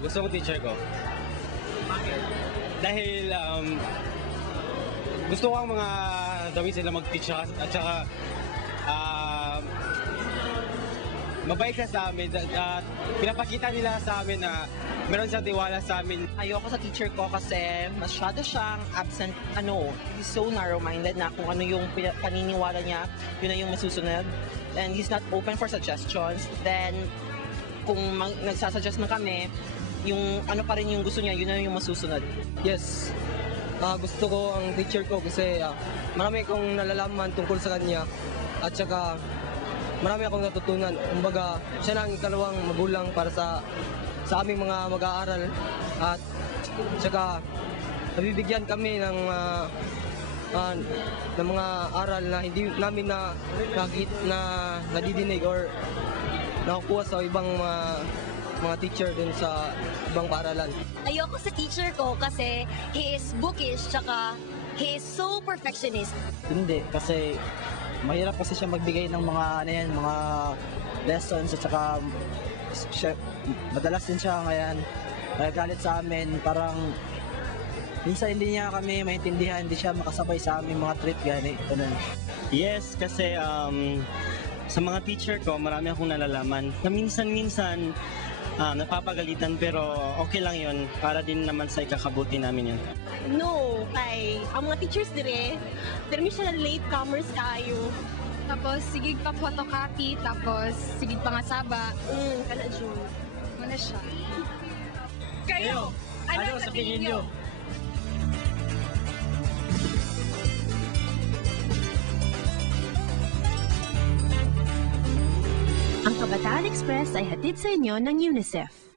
Gusto ko teacher ko. Bakit? Dahil gusto ko ang mga dawin sila mag-teach at saka mabait siya sa amin at pinapakita nila sa amin na meron siyang tiwala sa amin. Ayoko sa teacher ko kasi masyado siyang absent, he's so narrow-minded na kung ano yung paniniwala niya, yun na yung masusunod. And he's not open for suggestions. Then, kung nagsasuggest na kami, yung ano pa rin yung gusto niya, yun na yung masusunod. Yes. Gusto ko ang teacher ko kasi marami akong nalalaman tungkol sa kanya at saka marami akong natutunan. Kumbaga, siya na ang ikalawang magulang para sa aming mga mag-aaral at saka nabibigyan kami ng mga aral na hindi namin na nadidinig or nakukuha sa ibang mga teacher dun sa ibang paaralan. Ayoko sa teacher ko kasi he is bookish tsaka he is so perfectionist. Hindi, kasi mahirap kasi siya magbigay ng mga mga lessons at saka siya, madalas din siya ngayon nagagalit sa amin, parang minsan hindi niya kami maintindihan, hindi siya makasabay sa aming mga trip gani. Yes, kasi sa mga teacher ko, marami akong nalalaman na minsan-minsan napapagalitan pero okay lang yun para din naman sa ikakabuti namin yun. No, kay ang mga teachers dire, pero siya na latecomers kayo. Tapos sigig pa photocopy, tapos sigig pa nga saba. Kana June. Muna siya. Kayo, ano sa tingin nyo? Ang Kabataan Express ay hatid sa inyo ng UNICEF.